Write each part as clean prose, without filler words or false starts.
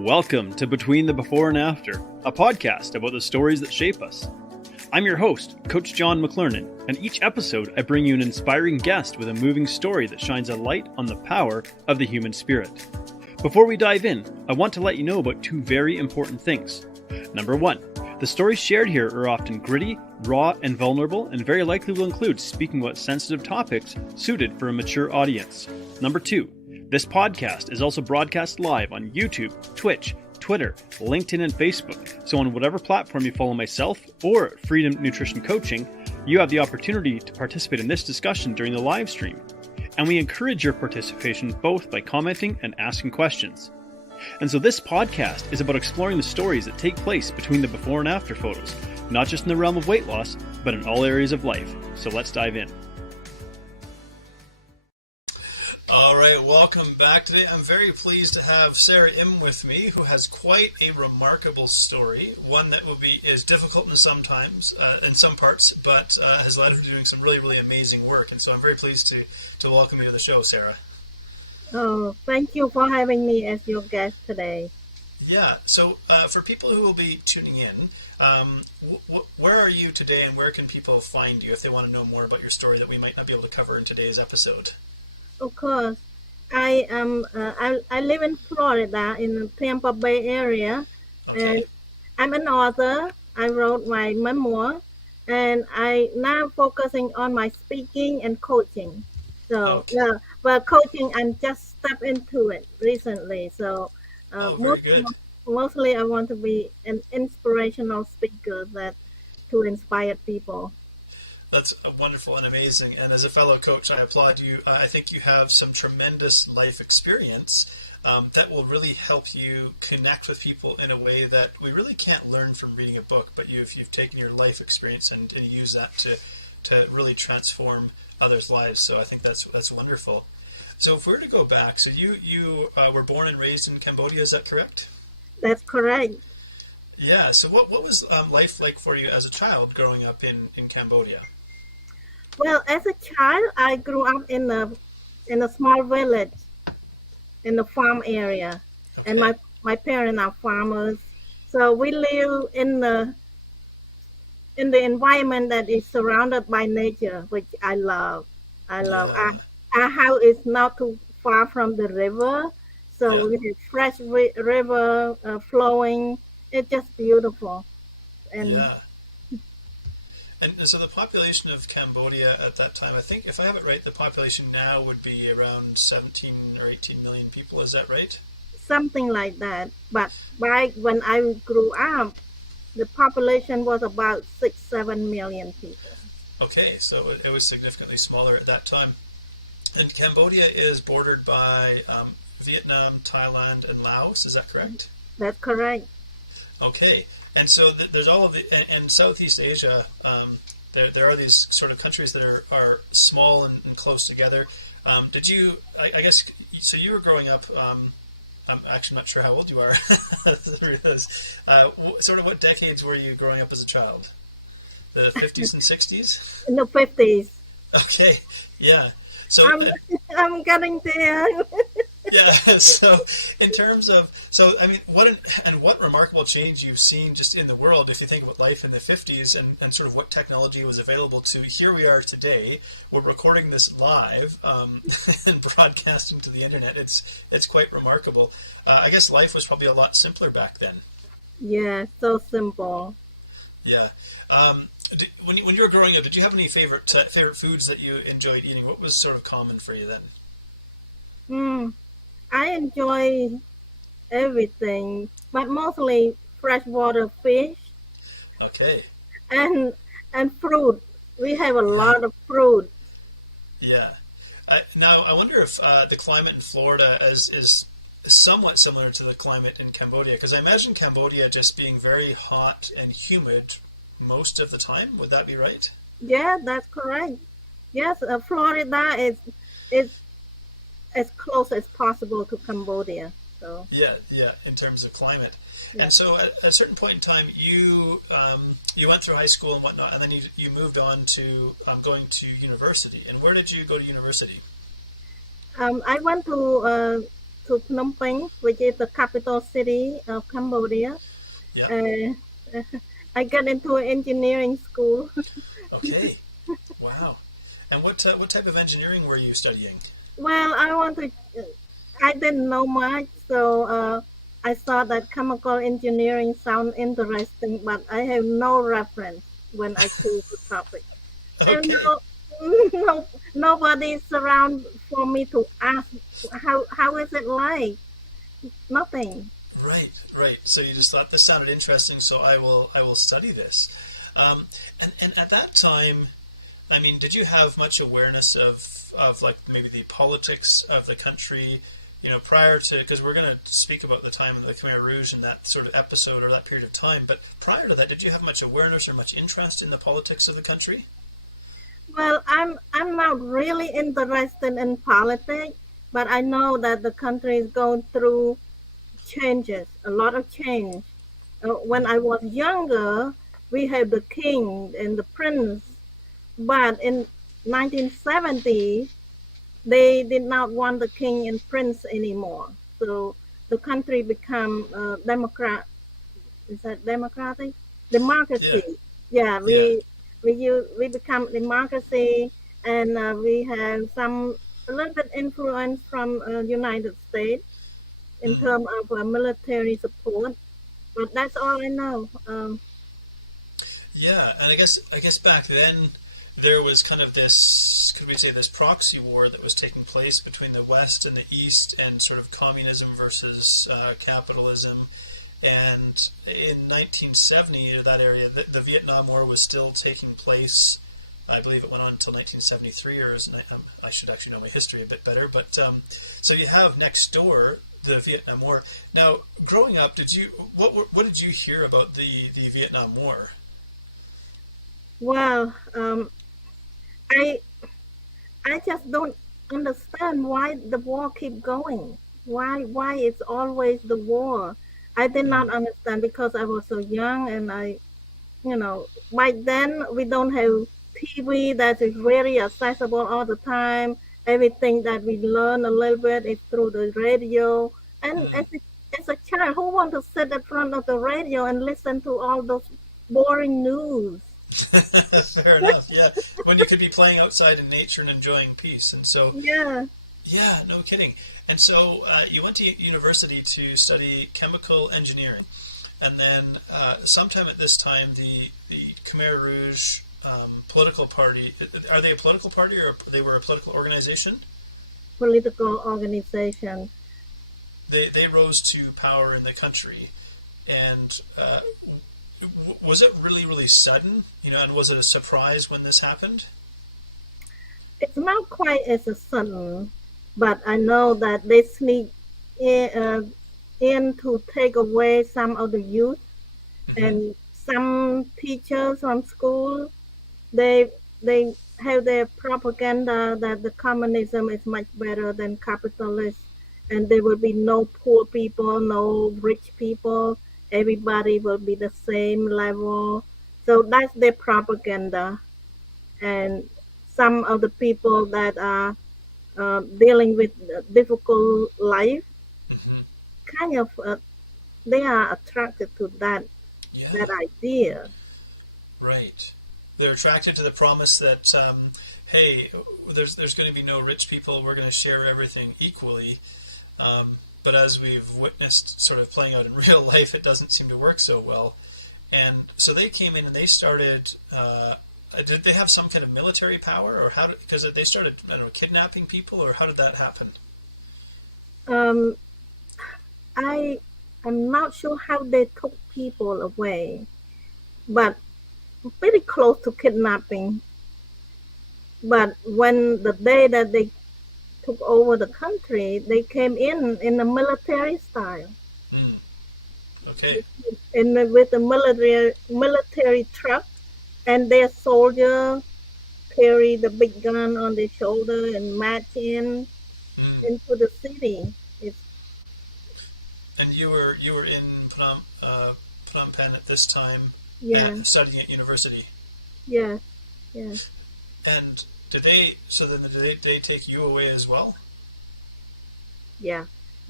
Welcome to Between the Before and After, a podcast about the stories that shape us. I'm your host, Coach John McLernan, and each episode I bring you an inspiring guest with a moving story that shines a light on the power of the human spirit. Before we dive in, I want to let you know about two very important things. Number one, the stories shared here are often gritty, raw, and vulnerable, and very likely will include speaking about sensitive topics suited for a mature audience. Number two, this podcast is also broadcast live on YouTube, Twitch, Twitter, LinkedIn, and Facebook. So on whatever platform you follow myself or Freedom Nutrition Coaching, you have the opportunity to participate in this discussion during the live stream. And we encourage your participation both by commenting and asking questions. And so this podcast is about exploring the stories that take place between the before and after photos, not just in the realm of weight loss, but in all areas of life. So let's dive in. All right, welcome back. Today I'm very pleased to have Sara Im with me, who has quite a remarkable story, one that is difficult in some parts, but has led her to doing some really amazing work. And so I'm very pleased to welcome you to the show, Sara. Oh, thank you for having me as your guest today. Yeah, so for people who will be tuning in, where are you today and where can people find you if they want to know more about your story that we might not be able to cover in today's episode? Of course, I live in Florida in the Tampa Bay area, Okay. and I'm an author. I wrote my memoir, and I now focusing on my speaking and coaching. So Okay. yeah, but coaching I'm just stepped into it recently. So Very good. mostly I want to be an inspirational speaker to inspire people. That's wonderful and amazing. And as a fellow coach, I applaud you. I think you have some tremendous life experience that will really help you connect with people in a way that we really can't learn from reading a book, but you've taken your life experience and use that to really transform others' lives. So I think that's wonderful. So if we were to go back, so you were born and raised in Cambodia, is that correct? That's correct. Yeah. So what was life like for you as a child growing up in Cambodia? Well, as a child, I grew up in a small village in the farm area, Okay. and my parents are farmers. So we live in the environment that is surrounded by nature, which I love. Yeah. Our house is not too far from the river, so Yeah. we have fresh river flowing. It's just beautiful. And Yeah. And so the population of Cambodia at that time, I think, if I have it right, the population now would be around 17 or 18 million people. Is that right? something like that. But back when I grew up, the population was about 6-7 million people. Okay, so it was significantly smaller at that time. And Cambodia is bordered by Vietnam, Thailand, and Laos. Is that correct? That's correct. Okay, and so there's all of the and Southeast Asia. There are these sort of countries that are small and close together. Did you? I guess so. You were growing up. I'm actually not sure how old you are. Sort of what decades were you growing up as a child? The 50s and 60s? In the 50s. Okay, yeah. So I'm getting there. yeah. So in terms of, I mean, what remarkable change you've seen just in the world if you think about life in the 50s and sort of what technology was available to. Here we are today. We're recording this live and broadcasting to the internet. It's quite remarkable. I guess life was probably a lot simpler back then. Yeah, so simple. Yeah. When you were growing up, did you have any favorite foods that you enjoyed eating? What was sort of common for you then? I enjoy everything, but mostly freshwater fish Okay. and fruit. We have a lot of fruit. Yeah. Now, I wonder if the climate in Florida is somewhat similar to the climate in Cambodia, because I imagine Cambodia just being very hot and humid most of the time. Would that be right? Yeah, that's correct. Yes, Florida is as close as possible to Cambodia. So Yeah, in terms of climate. yeah. And so at a certain point in time, you went through high school and whatnot, and then you moved on to going to university. And where did you go to university? I went to to Phnom Penh, which is the capital city of Cambodia. Yeah. I got into engineering school. Okay. Wow. And what type of engineering were you studying? Well, I didn't know much, so I thought that chemical engineering sounded interesting, but I have no reference when I choose the topic. And Okay. nobody's around for me to ask how is it like? Nothing. Right, right. So you just thought this sounded interesting, so I will study this. And at that time, I mean, did you have much awareness of like maybe the politics of the country, prior to, because we're going to speak about the time of the Khmer Rouge in that sort of episode or that period of time, but prior to that, did you have much awareness or much interest in the politics of the country? Well, I'm not really interested in politics, but I know that the country is going through changes, a lot of change. When I was younger, we had the king and the prince, but in 1970, they did not want the king and prince anymore. So the country become democrat. Is that democratic? Yeah, Democracy. Yeah, yeah. we become democracy, and we have some a little bit influence from United States in Mm. terms of military support. But that's all I know. Yeah, and I guess back then there was kind of this, could we say, this proxy war that was taking place between the West and the East, and sort of communism versus capitalism. And in 1970, that area, the Vietnam War was still taking place. I believe it went on until 1973, or I should actually know my history a bit better. But so you have next door the Vietnam War. Now, growing up, what did you hear about the Vietnam War? Well, I I just don't understand why the war keep going. Why it's always the war. I did not Mm. understand because I was so young, and back then we don't have TV that is very accessible all the time. Everything that we learn a little bit is through the radio. And Mm. as a child, who want to sit in front of the radio and listen to all those boring news? Fair enough. Yeah, when you could be playing outside in nature and enjoying peace, and so Yeah. yeah, no kidding. And so you went to university to study chemical engineering, and then sometime at this time, the Khmer Rouge political party, are they a political party, or they were a political organization? Political organization. They rose to power in the country, and was it really really sudden? And was it a surprise when this happened? It's not quite as a sudden, but I know that they sneak in, in to take away some of the youth, Hmm. and some teachers from school. They have their propaganda that the communism is much better than capitalism, and there will be no poor people, no rich people. Everybody will be the same level. So that's their propaganda. And some of the people that are dealing with difficult life, Hmm. kind of they are attracted to that Yeah. idea. Right. They're attracted to the promise that, hey, there's going to be no rich people. We're going to share everything equally. But as we've witnessed, sort of playing out in real life, it doesn't seem to work so well. And so they came in and they started. Did they have some kind of military power, or how? Because they started, I don't know, kidnapping people, or how did that happen? Um, I am not sure how they took people away, but pretty close to kidnapping. But when the day that they took over the country, they came in a military style, Mm, okay. and with a military truck, and their soldier carry the big gun on their shoulder and march Mm. into the city. It's And you were in Phnom Penh at this time, yeah, studying at university. yeah, yeah. And did they? So then did they take you away as well? Yeah.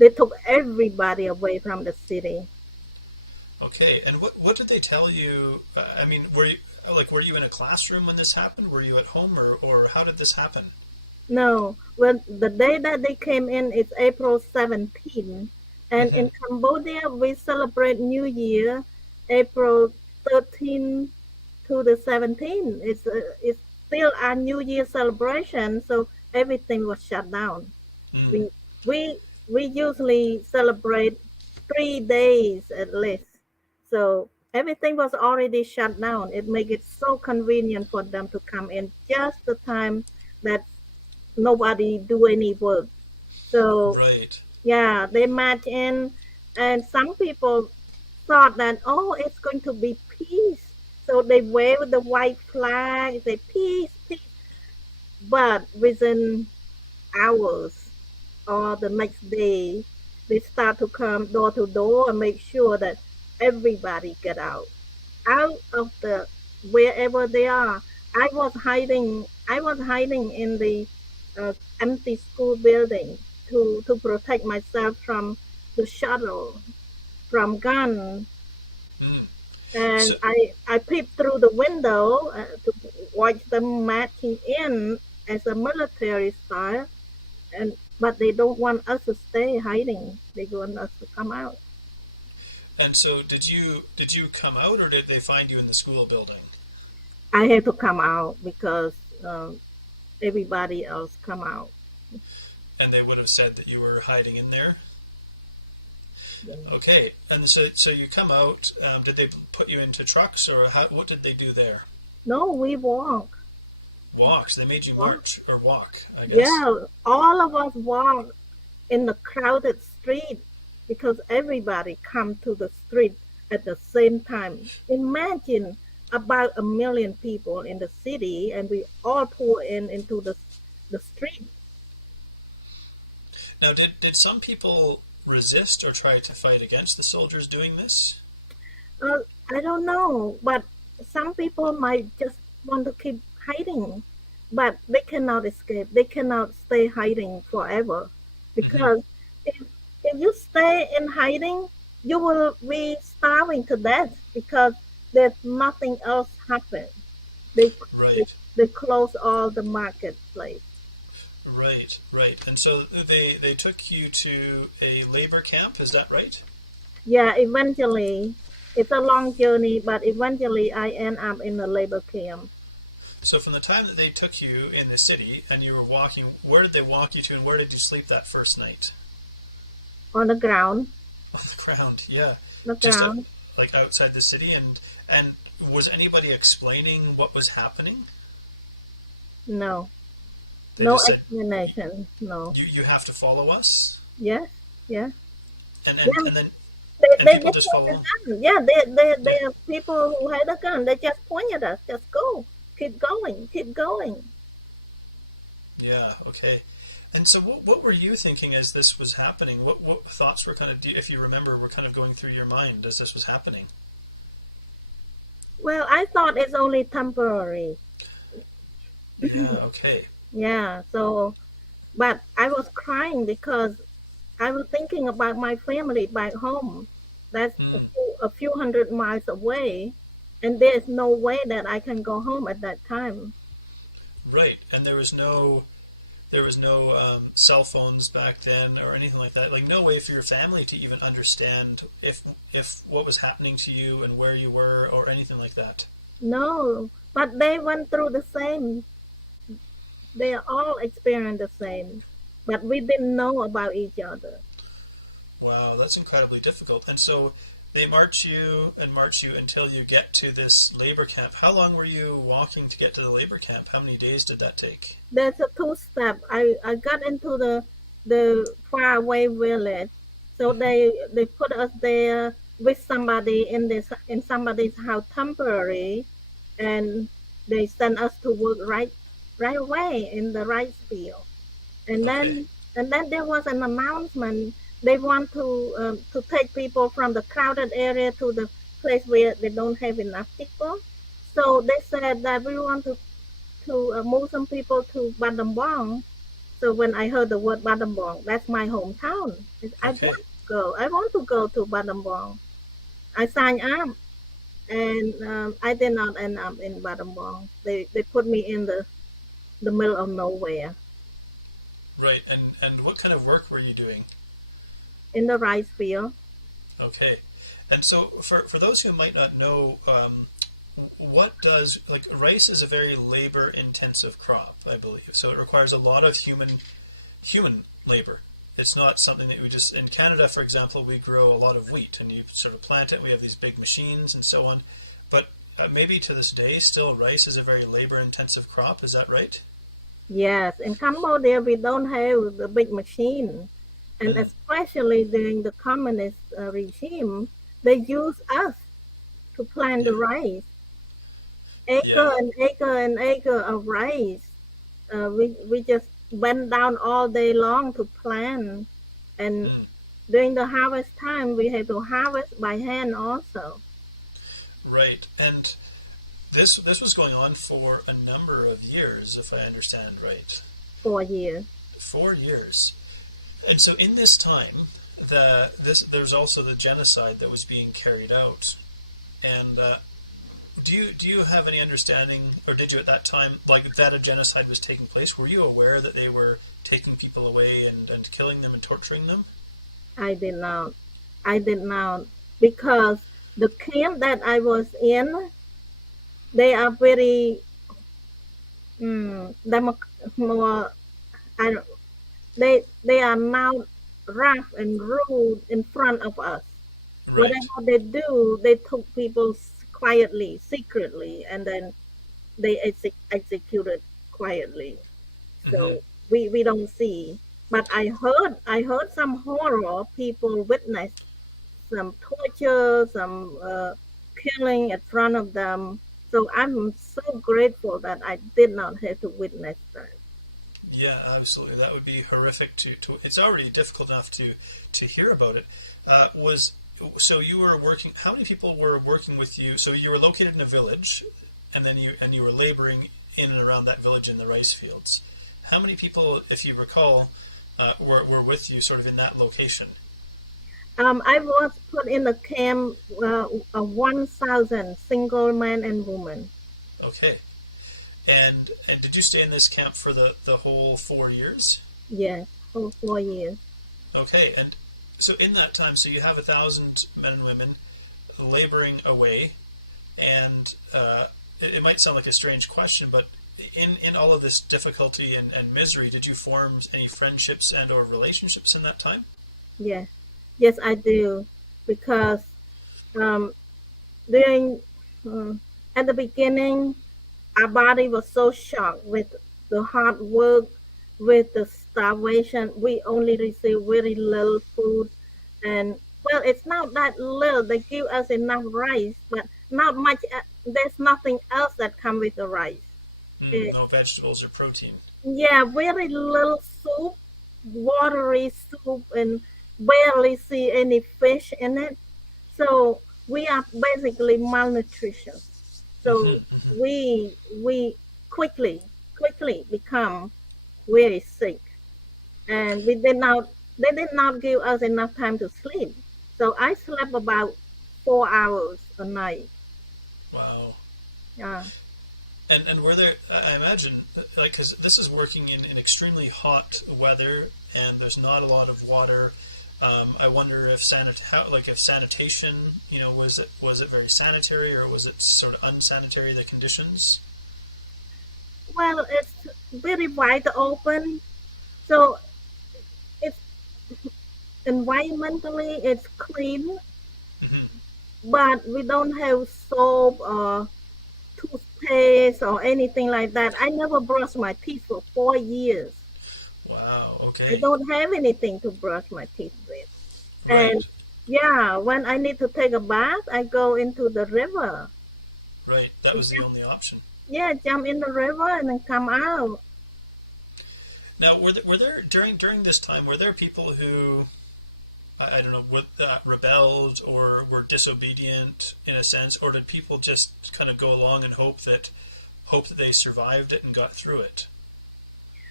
They took everybody away from the city. Okay, and what did they tell you? I mean, were you in a classroom when this happened? Were you at home, or how did this happen? No, well, the day that they came in is April 17th. And Hmm. in Cambodia, we celebrate New Year, April 13th to the 17th. It's still our New Year celebration, so everything was shut down. Mm. We we we usually celebrate 3 days at least. So everything was already shut down. It made it so convenient for them to come in just the time that nobody do any work. So Right. yeah, they march in, and some people thought that, oh, it's going to be peace. So they wave the white flag, say peace, peace. But within hours or the next day, they start to come door to door and make sure that everybody get out of the wherever they are. I was hiding in the uh, empty school building to protect myself from the shuttle, from gun. Mm. So And I peeped through the window to watch them marching in as a military style. And but they don't want us to stay hiding. They want us to come out. and so did you come out, or did they find you in the school building? I had to come out because everybody else come out. And they would have said that you were hiding in there. Yeah. Okay, and so you come out. Did they put you into trucks, or what did they do there? No, we walk. Walks. They made you march or walk, I guess. Yeah, all of us walk in the crowded street because everybody come to the street at the same time. Imagine about 1 million people in the city, and we all pour in into the street. Now, did some people resist or try to fight against the soldiers doing this? Uh, I don't know, but some people might just want to keep hiding, but they cannot escape. They cannot stay hiding forever Hmm. because if, if you stay in hiding, you will be starving to death because there's nothing else happen. They, they, Right, they close all the marketplace. right, right. And so they took you to a labor camp. Is that right? Yeah, eventually, it's a long journey, but eventually I end up in a labor camp So from the time that they took you in the city and you were walking, where did they walk you to, and where did you sleep that first night? on the ground. On the ground. Yeah, The just ground. like outside the city. And was anybody explaining what was happening? No. They No just said explanation. No. you have to follow us, Yes. Yes. and and Yeah. and then They and people just just point follow a along. gun. Yeah. They Yeah. are people who had a gun. They just pointed us. Just go. Keep going. Keep going. Yeah. Okay. And so, what were you thinking as this was happening? What thoughts were kind of, if you remember, were kind of going through your mind as this was happening? Well, I thought it's only temporary. Yeah. Okay. Yeah. So, but I was crying because I was thinking about my family back home. That's Mm, a few hundred miles away, and there's no way that I can go home at that time. right. And there was no cell phones back then or anything like that. Like no way for your family to even understand if what was happening to you and where you were or anything like that. No, but they went through the same. They all experienced the same, but we didn't know about each other. Wow, that's incredibly difficult. And so they march you until you get to this labor camp. How long were you walking to get to the labor camp? How many days did that take? There's a two-step. I got into the faraway village, so they put us there with somebody in somebody's house temporary, and they sent us to work right away in the rice field. And Okay. then there was an announcement. They want to take people from the crowded area to the place where they don't have enough people. So they said that we want to move some people to Bandambong. So when I heard the word Battambang, that's my hometown. Okay. I want to go to Battambang. I signed up, and I did not end up in Battambang. They put me in the middle of nowhere, Right. And what kind of work were you doing? in the rice field. Okay. And so for those who might not know, what does, like, rice is a very labor intensive crop, I believe. So it requires a lot of human labor. It's not something that we just, in Canada, for example, we grow a lot of wheat and you sort of plant it, and we have these big machines and so on. But maybe to this day, still rice is a very labor intensive crop. Is that right? Yes, in Cambodia we don't have the big machine, and Mm. especially during the communist regime, they use us to plant the Yeah. rice, Yeah. acre and acre and acre of rice. We just went down all day long to plant, and Mm. during the harvest time we have to harvest by hand also. Right. And this was going on for a number of years, if I understand right. 4 years. 4 years. And so in this time, there's also the genocide that was being carried out. And do you have any understanding, or did you at that time, like, that a genocide was taking place? Were you aware that they were taking people away and killing them and torturing them? I did not. I did not, because the camp that I was in, they are very more. I don't, they are now rough and rude in front of us. Right. Whatever they do, they took people quietly, secretly, and then they executed quietly. Hmm. So we don't see. But I heard some horror. People witnessed some torture, some killing in front of them. So I'm so grateful that I did not have to witness that. Yeah, absolutely. That would be horrific to. It's already difficult enough to hear about it. Was So you were working. How many people were working with you? So you were located in a village, and then you were laboring in and around that village in the rice fields. How many people, if you recall, were with you, sort of in that location? I was put in a camp of 1,000 single men and women. Okay. And did you stay in this camp for the whole 4 years? Yes, for 4 years. Okay. And so in that time, so you have 1,000 men and women laboring away, and it might sound like a strange question, but in all of this difficulty and misery, did you form any friendships and or relationships in that time? Yes, yes, I do, because um, during at the beginning, our body was so shocked with the hard work, with the starvation. We only receive very little food, and well, it's not that little. They give us enough rice, but not much. There's nothing else that come with the rice. Uh, No vegetables or protein. yeah, very little soup, watery soup, and barely see any fish in it. So we are basically malnutrition. So Hmm. Hmm. we quickly become very sick, and we did not. They did not give us enough time to sleep. So I slept about 4 hours a night. Wow. Yeah. And were there? I imagine, like, because this is working in extremely hot weather, and there's not a lot of water. I wonder if if sanitation, was it very sanitary, or was it sort of unsanitary, the conditions? Well, it's very wide open. So it's environmentally it's clean, Hmm. but we don't have soap or toothpaste or anything like that. I never brushed my teeth for 4 years. Wow. I Okay. don't have anything to brush my teeth with. And Right. yeah, when I need to take a bath, I go into the river. Right. That was the only option. Yeah, jump in the river and then come out. Now, were there during this time, were there people who, I don't know, rebelled or were disobedient in a sense, or did people just kind of go along and hope that they survived it and got through it?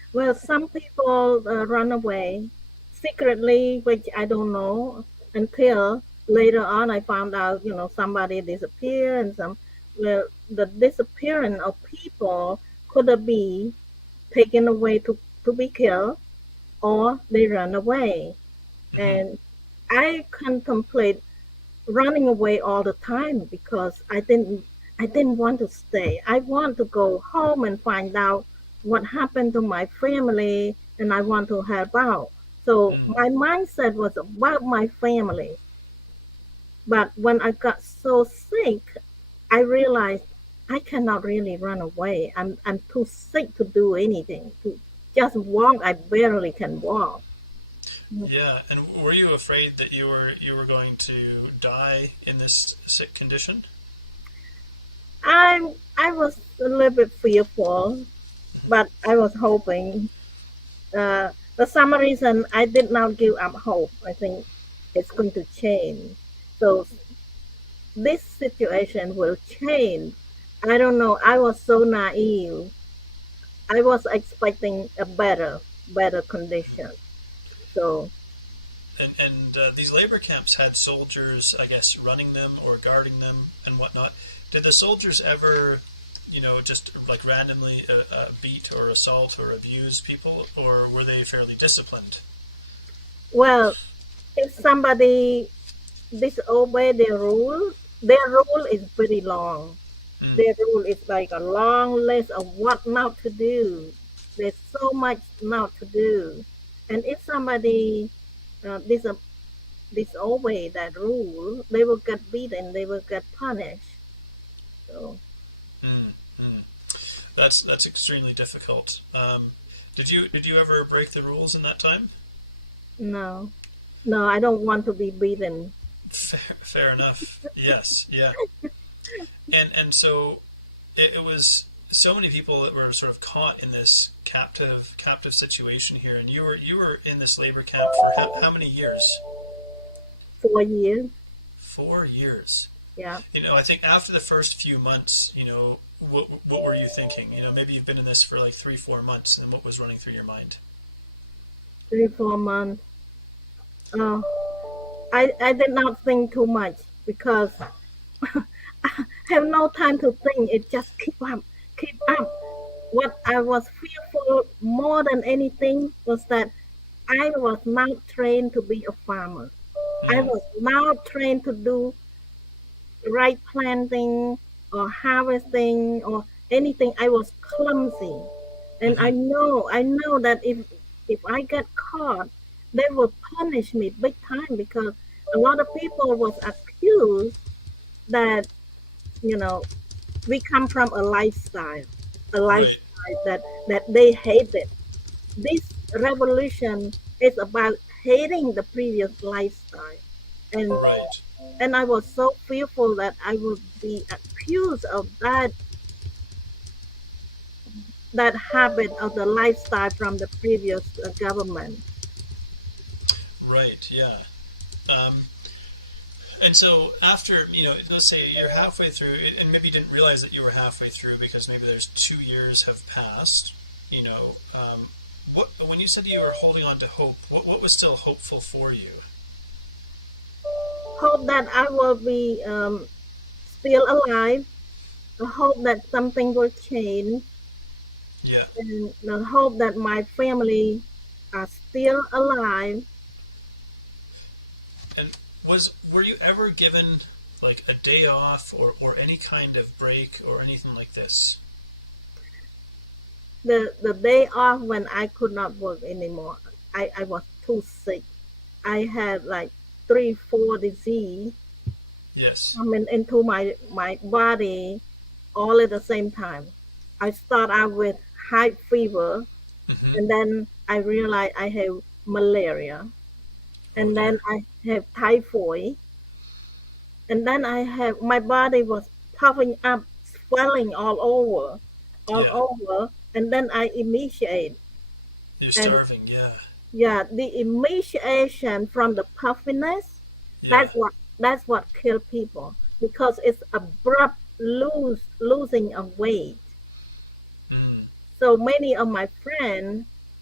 Well, some people run away secretly, which I don't know until later on. I found out, somebody disappeared, and well, the disappearance of people could be taken away to be killed, or they run away. Hmm. And I contemplate running away all the time because I didn't want to stay. I want to go home and find out what happened to my family, and I want to help out. So Mm. my mindset was about my family. But when I got so sick, I realized I cannot really run away. I'm too sick to do anything. To just walk, I barely can walk. Yeah, and were you afraid that you were going to die in this sick condition? I was a little bit fearful, but I was hoping. For some reason, I did not give up hope. I think it's going to change. So this situation will change. I don't know. I was so naive. I was expecting a better condition. So And these labor camps had soldiers, I guess, running them or guarding them and whatnot. Did the soldiers ever, just like randomly beat or assault or abuse people, or were they fairly disciplined? well, if somebody disobey their rule is pretty long. Mm. Their rule is like a long list of what not to do. There's so much not to do. And if somebody disobey that rule, they will get beaten, they will get punished. So Mm. Mm. That's extremely difficult. Did you ever break the rules in that time? no, no, I don't want to be beaten. Fair enough. Yes. Yeah. And so it was so many people that were sort of caught in this captive situation here, and you were in this labor camp for how many years? 4 years, 4 years. yeah, I think after the first few months, what were you thinking? Maybe you've been in this for like 3, 4 months, and what was running through your mind? 3, 4 months. Uh, I did not think too much because I have no time to think. It just keep up, keep up. What I was fearful more than anything was that I was not trained to be a farmer. I Mm. was not trained to do right planting or harvesting or anything. I was clumsy. And Hmm. I know that if I get caught, they will punish me big time because a lot of people was accused that, you know, we come from a Right. lifestyle that they hated. This revolution is about hating the previous lifestyle. And Right. and I was so fearful that I would be accused of that habit of the lifestyle from the previous government. Right. Yeah. Um, And so after, let's say you're halfway through, and maybe you didn't realize that you were halfway through because maybe there's 2 years have passed. What when you said you were holding on to hope, what was still hopeful for you? Hope that I will be still alive. The hope that something will change, Yeah. and the hope that my family are still alive. And were you ever given like a day off or any kind of break or anything like this? The day off when I could not work anymore, I was too sick. I had like 3, 4 disease Yes. coming into my body all at the same time. I start out with high fever, Hmm. and then I realized I have malaria, Oh and then dear. I have typhoid, and then I have my body was puffing up, swelling all Yeah. over, and then I emaciate. You're And starving. Yeah. yeah, the emaciation from the puffiness, Yeah. that's what kill people because it's abrupt losing of weight. Mm. So many of my friends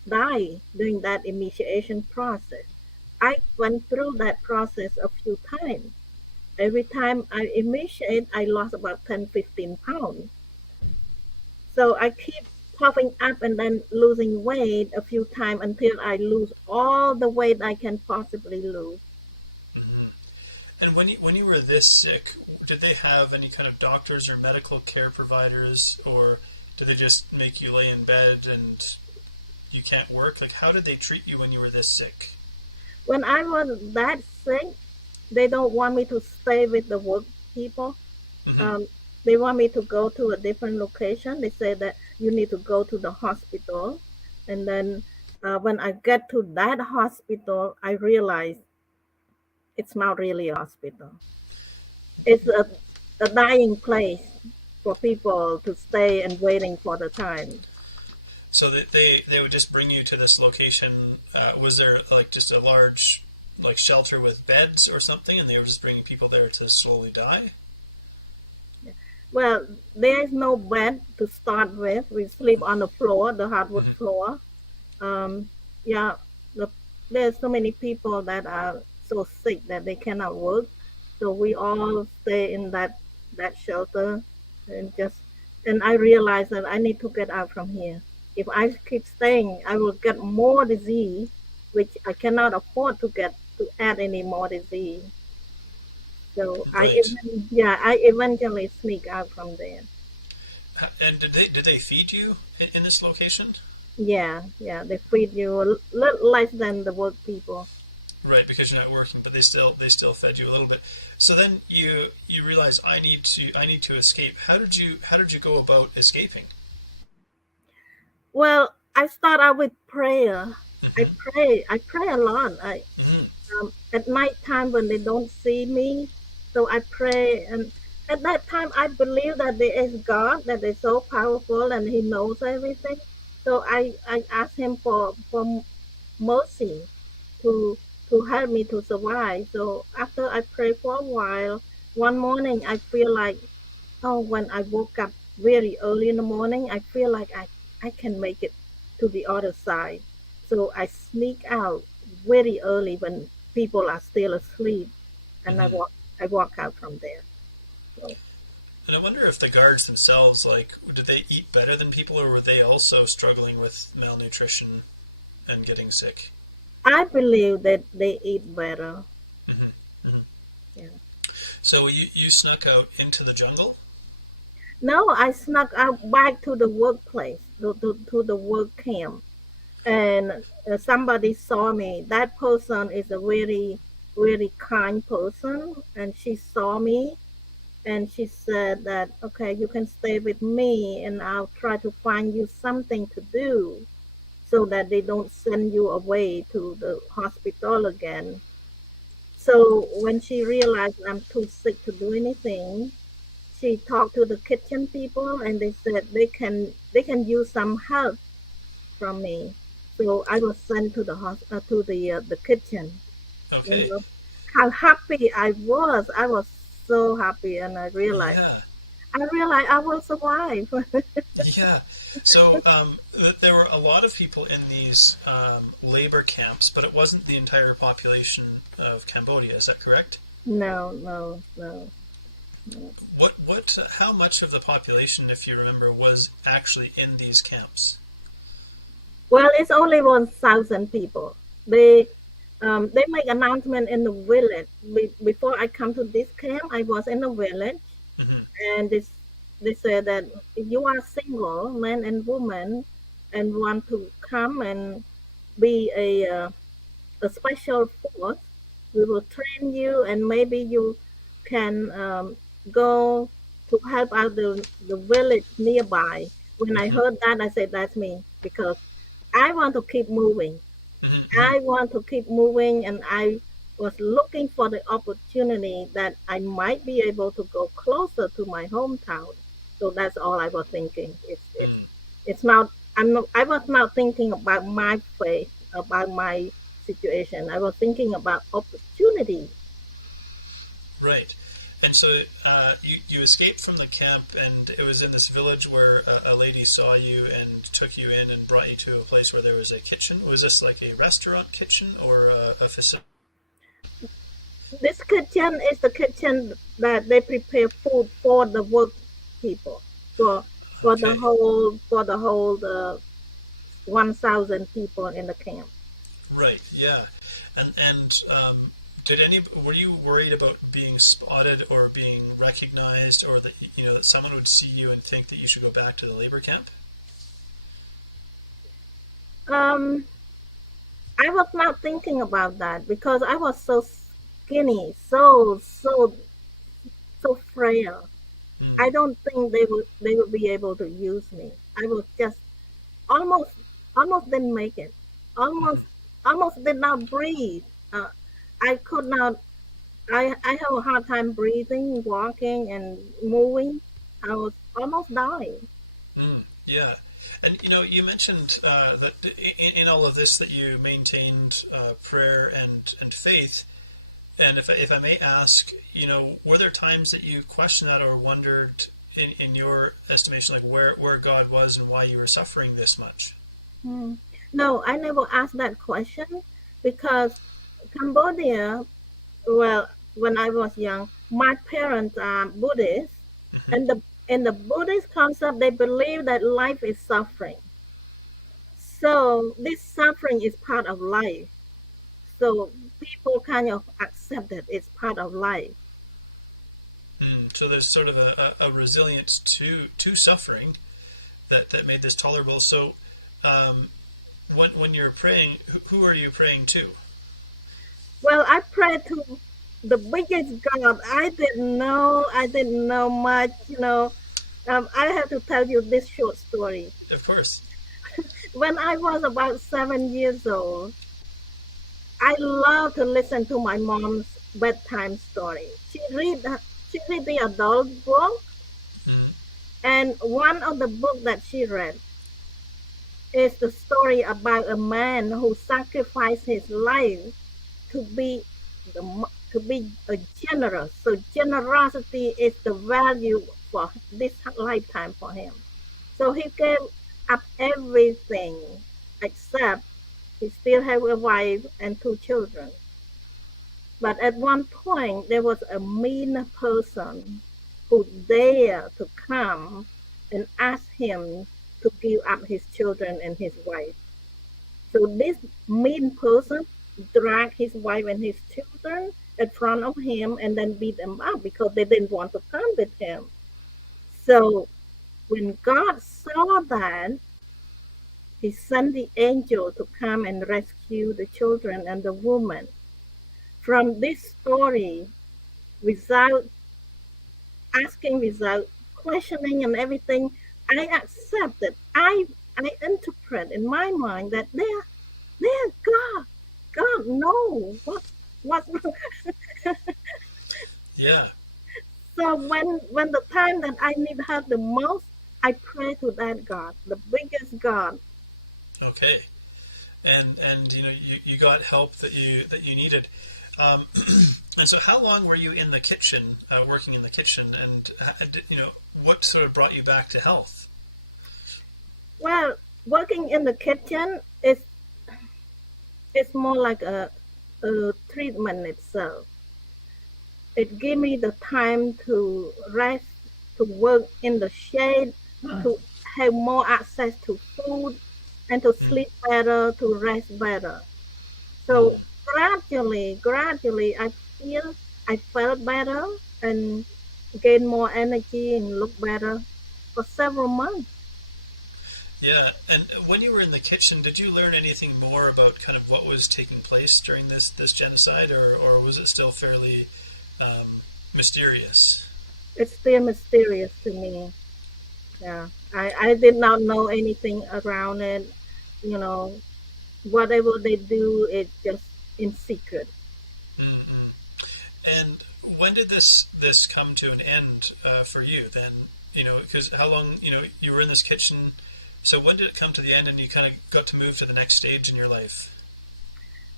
die during that initiation process. I went through that process a few times. Every time I initiate, I lost about 10, 15 pounds. So I keep puffing up and then losing weight a few times until I lose all the weight I can possibly lose. Hmm. And when you were this sick, did they have any kind of doctors or medical care providers, or did they just make you lay in bed and you can't work? Like, how did they treat you when you were this sick? When I was that sick, they don't want me to stay with the work people. Hmm. Um, they want me to go to a different location. They say that you need to go to the hospital. And then when I get to that hospital, I realize it's not really a hospital. It's a dying place for people to stay and waiting for the time. So they would just bring you to this location. Was there like just a large like shelter with beds or something, and they were just bringing people there to slowly die? Well, there is no bed to start with. We sleep on the floor, the hardwood Hmm. floor. Um, yeah, the, there's so many people that are so sick that they cannot work. So we all stay in that shelter and just. And I realize that I need to get out from here. If I keep staying, I will get more disease, which I cannot afford to get to add any more disease. So Right. I eventually sneak out from there. And did they feed you in this location? Yeah, yeah, they feed you a little less than the work people. Right, because you're not working, but they still fed you a little bit. So then you realize I need to escape. How did you go about escaping? Well, I start out with prayer. Hmm. I pray a lot. Hmm. At night time when they don't see me, so I pray. And at that time, I believe that there is God, that is so powerful, and He knows everything. So I ask Him for mercy to to help me to survive. So after I pray for a while, one morning I feel like, oh, when I woke up very early in the morning, I feel like I can make it to the other side. So I sneak out very early when people are still asleep, and Hmm. I walk out from there. So And I wonder if the guards themselves, like, did they eat better than people, or were they also struggling with malnutrition and getting sick? I believe that they eat better. Hmm. Hmm. Yeah. So you snuck out into the jungle. No, I snuck out back to the workplace, to the work camp, and somebody saw me. That person is a very kind person, and she saw me, and she said that, okay, you can stay with me, and I'll try to find you something to do so that they don't send you away to the hospital again. So when she realized I'm too sick to do anything, she talked to the kitchen people, and they said they can use some help from me. So I was sent to the kitchen. You Okay. know how happy I was. I was so happy, and Yeah. I realized I will survive. Yeah. So there were a lot of people in these labor camps, but it wasn't the entire population of Cambodia. Is that correct? No, no, no, no. How much of the population, if you remember, was actually in these camps? Well, it's only 1,000 people. They make announcement in the village. Before I come to this camp, I was in the village, Hmm. and they said that if you are single, man and woman, and want to come and be a special force, we will train you, and maybe you can go to help out the village nearby. When I Hmm. heard that, I said, that's me, because I want to keep moving. Hmm. Hmm. I want to keep moving, and I was looking for the opportunity that I might be able to go closer to my hometown. So that's all I was thinking. Hmm. It's not. I was not thinking about my faith, about my situation. I was thinking about opportunity. Right. And so you escaped from the camp, and it was in this village where a lady saw you and took you in and brought you to a place where there was a kitchen. Was this like a restaurant kitchen or a facility? This kitchen is the kitchen that they prepare food for the work people, for Okay. for the whole 1,000 people in the camp. Right. Yeah. And were you worried about being spotted or being recognized, or that that someone would see you and think that you should go back to the labor camp? Um, I was not thinking about that because I was so skinny, so frail. Hmm. I don't think they would be able to use me. I was just almost almost didn't make it. Almost Hmm. almost did not breathe. Uh, I could not. I have a hard time breathing, walking, and moving. I was almost dying. Mm, yeah, and you mentioned that in all of this that you maintained prayer and faith. And if I may ask, were there times that you questioned that or wondered, in your estimation, like where God was and why you were suffering this much? Hmm. No, I never asked that question because Cambodia. Well, when I was young, my parents are Buddhist, Hmm. and the Buddhist concept, they believe that life is suffering. So this suffering is part of life. So people kind of accept that it's part of life. Mm, so there's sort of a resilience to suffering that made this tolerable. So um, when you're praying, who are you praying to? Well, I pray to the biggest God. I didn't know much. I have to tell you this short story. Of course. When I was about 7 years old, I love to listen to my mom's bedtime story. She read the adult book, Mm, and one of the book that she read is the story about a man who sacrificed his life to be to be a generous. So generosity is the value for this lifetime for him. So he gave up everything except he still have a wife and two children. But at one point, there was a mean person who dared to come and ask him to give up his children and his wife. So this mean person dragged his wife and his children in front of him and then beat them up because they didn't want to come with him. So when God saw that, he sent the angel to come and rescue the children and the woman. From this story, without asking, without questioning and everything, I accepted. I interpret in my mind that they're God. God knows what. yeah. So when the time that I need help the most, I pray to that God, the biggest God. Okay. And you got help that you needed. Um, and so, how long were you in the kitchen, working in the kitchen, and what sort of brought you back to health? Well, working in the kitchen is it's more like a treatment itself. It gave me the time to rest, to work in the shade, to have more access to food, and to Mm, sleep better, to rest better. So mm. gradually, I felt better and gained more energy and looked better for several months. Yeah. And when you were in the kitchen, did you learn anything more about kind of what was taking place during this genocide, or was it still fairly mysterious? It's still mysterious to me. Yeah, I did not know anything around it. You know, whatever they do, it's just in secret. Mm-mm. And when did this come to an end for you? Then because how long you were in this kitchen. So when did it come to the end, and you kind of got to move to the next stage in your life?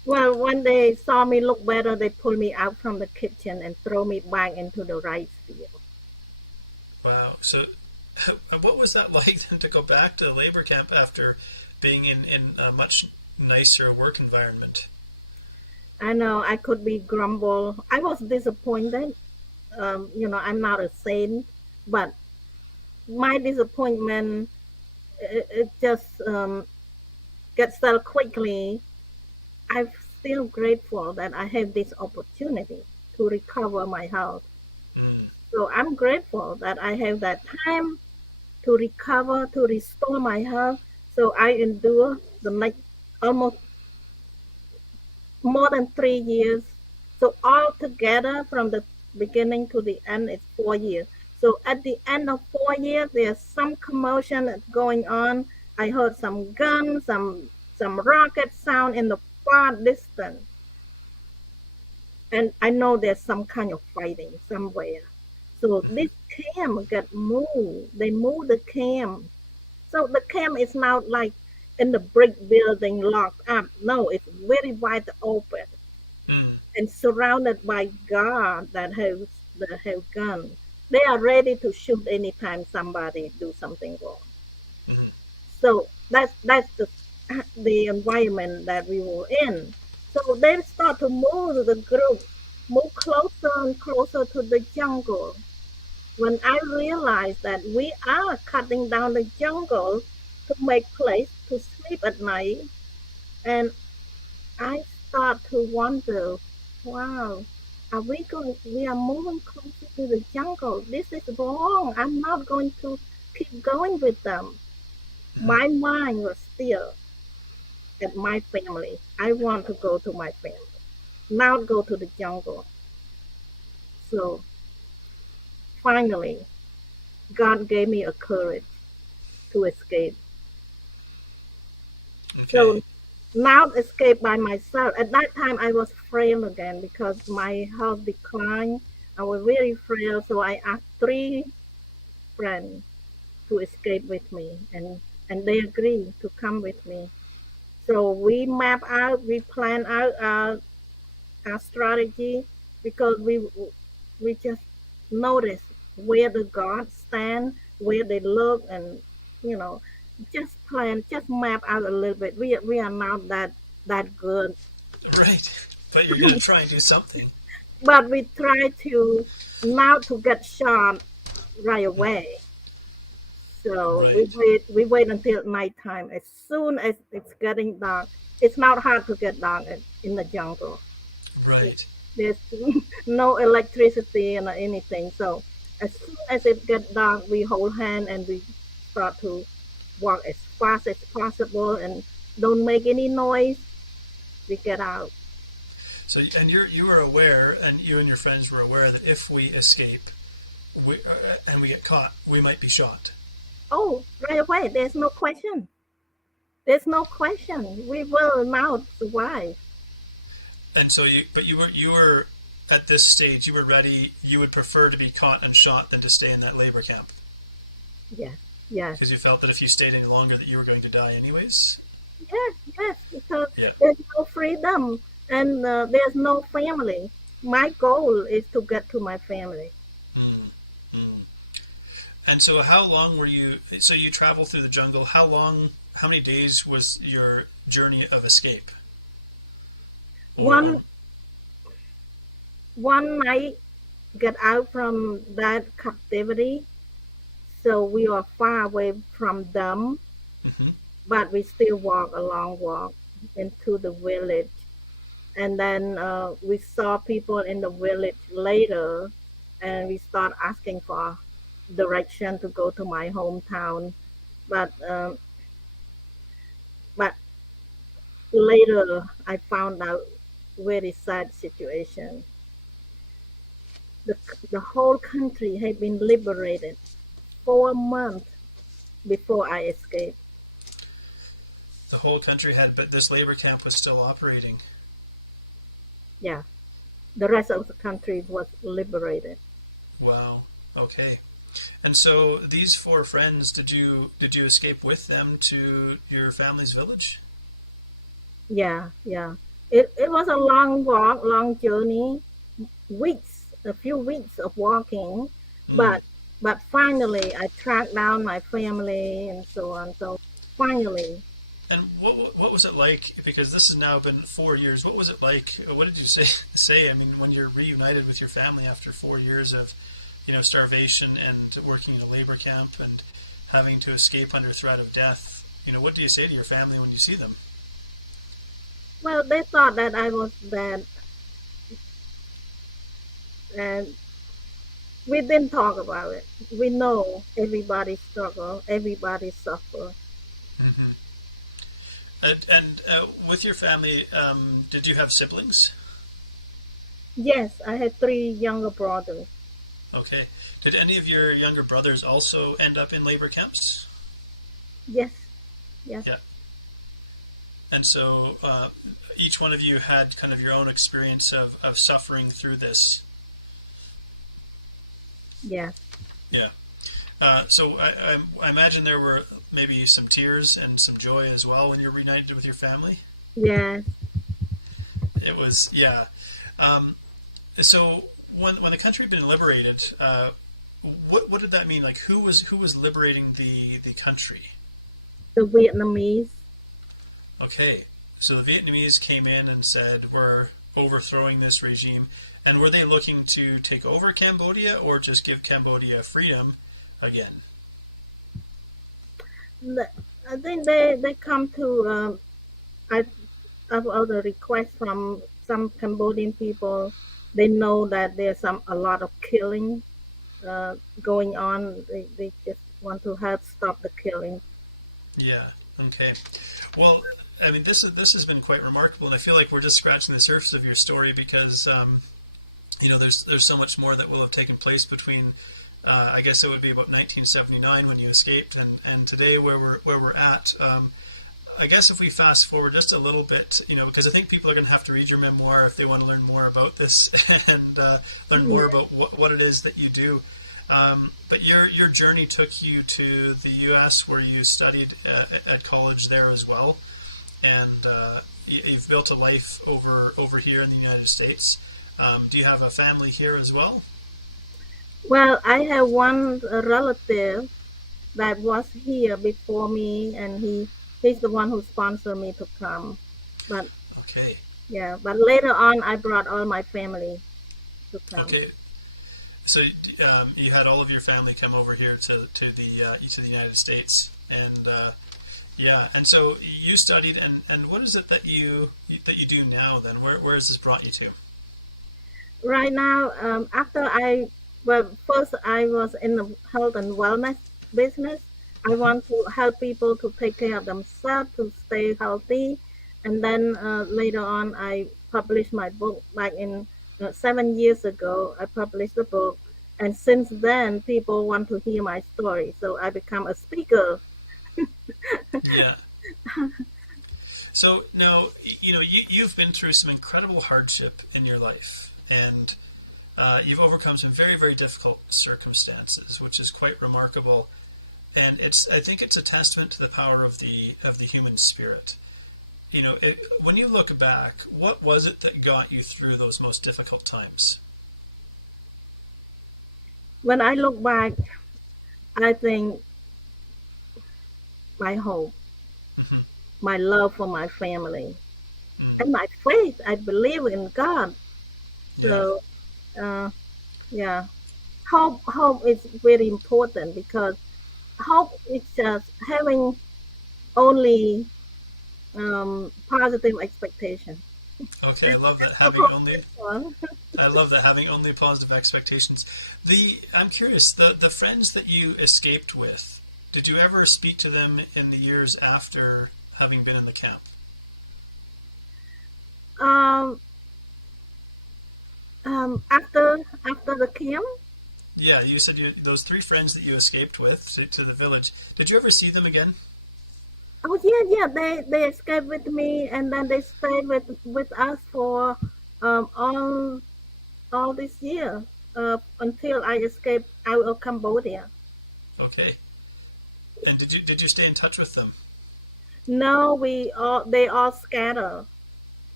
Well, when they saw me look better, they pulled me out from the kitchen and throw me back into the rice field. Wow. So, what was that like then to go back to the labor camp after being in a much nicer work environment? I know I could be grumble. I was disappointed. I'm not a saint, but my disappointment it just gets settled quickly. I'm still grateful that I have this opportunity to recover my health. Mm. So I'm grateful that I have that time to recover, to restore my health. So I endure the next almost more than 3 years. So altogether, from the beginning to the end, it's 4 years. So at the end of 4 years, there's some commotion that's going on. I heard some guns, some rocket sound in the far distance, and I know there's some kind of fighting somewhere. So this camp got moved. They moved the camp. So the camp is now like in the brick building locked up. No, it's very wide open Mm. and surrounded by guards that have guns. They are ready to shoot anytime somebody do something wrong. Mm-hmm. So that's the environment that we were in. So they start to move the group, move closer and closer to the jungle. When I realized that we are cutting down the jungle to make place to sleep at night, and I start to wonder, wow, we are moving closer to the jungle. This is wrong. I'm not going to keep going with them. My mind was still at my family. I want to go to my family, not go to the jungle. So finally, God gave me a courage to escape. So Okay. now escape by myself. At that time, I was frail again because my health declined. I was very frail, so I asked 3 friends to escape with me, and they agreed to come with me. So we plan out our strategy because we just notice where the gods stand, where they look, and you know, just map out a little bit. We are not that good, Right. But you're going to try and do something. but we try to not to get shot right away. So Right. we wait until nighttime. As soon as it's getting dark, it's not hard to get dark in the jungle. Right. There's no electricity and anything. So as soon as it gets dark, we hold hand and we start to walk as fast as possible and don't make any noise. We get out. So, and you were aware, and you and your friends were aware that if we escape, and we get caught, we might be shot. Oh, right away. There's no question. There's no question. We will now survive. And so you were at this stage, you were ready. You would prefer to be caught and shot than to stay in that labor camp Yes, yes, because you felt that if you stayed any longer, that you were going to die anyways. yes, yes. Because Yeah. there's no freedom and there's no family. My goal is to get to my family. Mm. Mm. And so, how long were you? So you traveled through the jungle. How long? How many days was your journey of escape? One Or one night, get out from that captivity. So we are far away from them, hmm but we still walk a long walk into the village. And then we saw people in the village later, and we start asking for direction to go to my hometown. But later, I found out very sad situation. The the whole country had been liberated 4 months before I escaped. the whole country had, but this labor camp was still operating. Yeah, the rest of the country was liberated. Wow. Okay. And so these four friends, did you escape with them to your family's village? Yeah, yeah. It was a long walk, long journey, a few weeks of walking, Mm. but finally I tracked down my family and so on. So finally, And what was it like? Because this has now been 4 years. What was it like? What did you say? Say, I mean, when you're reunited with your family after 4 years of, starvation and working in a labor camp and having to escape under threat of death. What do you say to your family when you see them? well, they thought that I was dead, and we didn't talk about it. We know everybody struggle, everybody suffer. Hmm. And with your family, did you have siblings? Yes, I had three younger brothers. Okay. Did any of your younger brothers also end up in labor camps? Yes, yes, Yeah. And so each one of you had kind of your own experience of suffering through this. yes, Yeah. So I imagine there were maybe some tears and some joy as well when you're reunited with your family. yes. It was, yeah. Um, so when the country had been liberated, what did that mean? Like who was liberating the country? The Vietnamese. Okay, so the Vietnamese came in and said we're overthrowing this regime, and were they looking to take over Cambodia or just give Cambodia freedom again? I think they come to. I have other requests from some Cambodian people. They know that there's a lot of killing going on. They just want to help stop the killing. Yeah. Okay. Well, I mean, this has been quite remarkable, and I feel like we're just scratching the surface of your story because there's so much more that will have taken place between. I guess it would be about 1979 when you escaped, and today where we're at. I guess if we fast forward just a little bit, because I think people are going to have to read your memoir if they want to learn more about this and learn more about what it is that you do. But your journey took you to the U.S. where you studied at college there as well, and you've built a life over here in the United States. Do you have a family here as well? Well, I have one relative that was here before me, and he's the one who sponsored me to come. But Okay. yeah, but later on, I brought all my family to come. Okay. So you had all of your family come over here to the United States, and yeah, and so you studied, and what is it that you do now? Then where has this brought you to? Right now, first I was in the health and wellness business. I Hmm. want to help people to take care of themselves, to stay healthy. And then later on, I published my book. Like in 7 years ago, I published the book. And since then, people want to hear my story. So I become a speaker. Yeah. So now you've been through some incredible hardship in your life, and you've overcome some very very difficult circumstances, which is quite remarkable. And I think it's a testament to the power of the human spirit. When you look back, what was it that got you through those most difficult times? When I look back, I think my hope, Hmm. my love for my family, Mm. and my faith. I believe in God. Yeah. So, uh, yeah, hope is very important because hope is just having only positive expectation. Okay, I love that That's having only all. I love that having only positive expectations. I'm curious, the friends that you escaped with, did you ever speak to them in the years after having been in the camp? um, after the camp. Yeah, you said those three friends that you escaped with to the village. Did you ever see them again? Oh yeah, yeah. They escaped with me, and then they stayed with us for all this year until I escaped out of Cambodia. Okay. And did you stay in touch with them? No, they all scatter.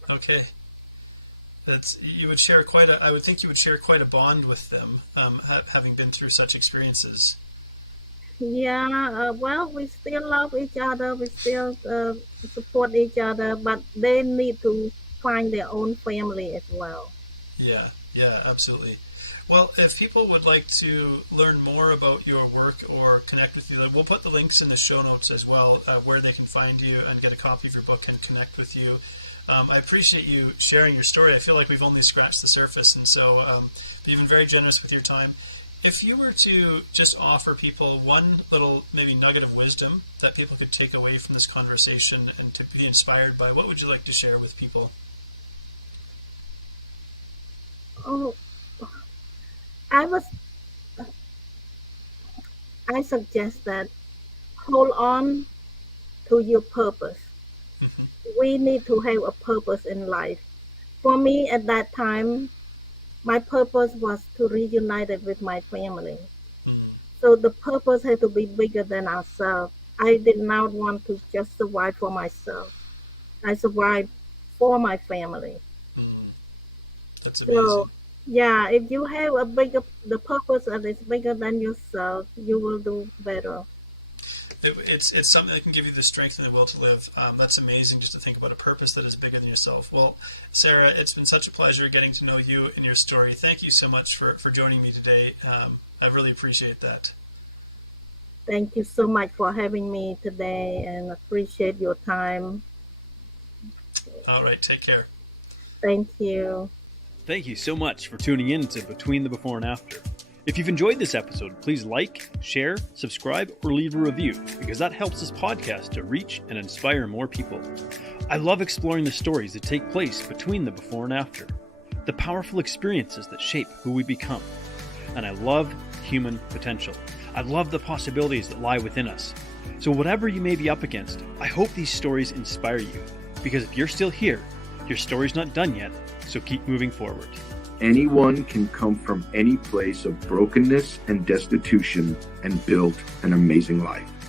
Okay. You would share I would think you would share quite a bond with them, having been through such experiences. Yeah, well, we still love each other. We still support each other, but they need to find their own family as well. Yeah, yeah, absolutely. Well, if people would like to learn more about your work or connect with you, we'll put the links in the show notes as well, where they can find you and get a copy of your book and connect with you. I appreciate you sharing your story. I feel like we've only scratched the surface, and so you've been very generous with your time. If you were to just offer people one little maybe nugget of wisdom that people could take away from this conversation and to be inspired by, what would you like to share with people? Oh, I suggest that hold on to your purpose. Mm-hmm. We need to have a purpose in life. For me, at that time, my purpose was to reunite it with my family. Mm. So the purpose had to be bigger than ourselves. I did not want to just survive for myself. I survived for my family. Mm. That's amazing. So, yeah, if you have the purpose that is bigger than yourself, you will do better. It's something that can give you the strength and the will to live. That's amazing, just to think about a purpose that is bigger than yourself. Well, Sara, it's been such a pleasure getting to know you and your story. Thank you so much for joining me today. I really appreciate that. Thank you so much for having me today, and appreciate your time. All right, take care. Thank you. Thank you so much for tuning in to Between the Before and After. If you've enjoyed this episode, please like, share, subscribe, or leave a review, because that helps this podcast to reach and inspire more people. I love exploring the stories that take place between the before and after, the powerful experiences that shape who we become. And I love human potential. I love the possibilities that lie within us. So whatever you may be up against, I hope these stories inspire you, because if you're still here, your story's not done yet, so keep moving forward. Anyone can come from any place of brokenness and destitution and build an amazing life.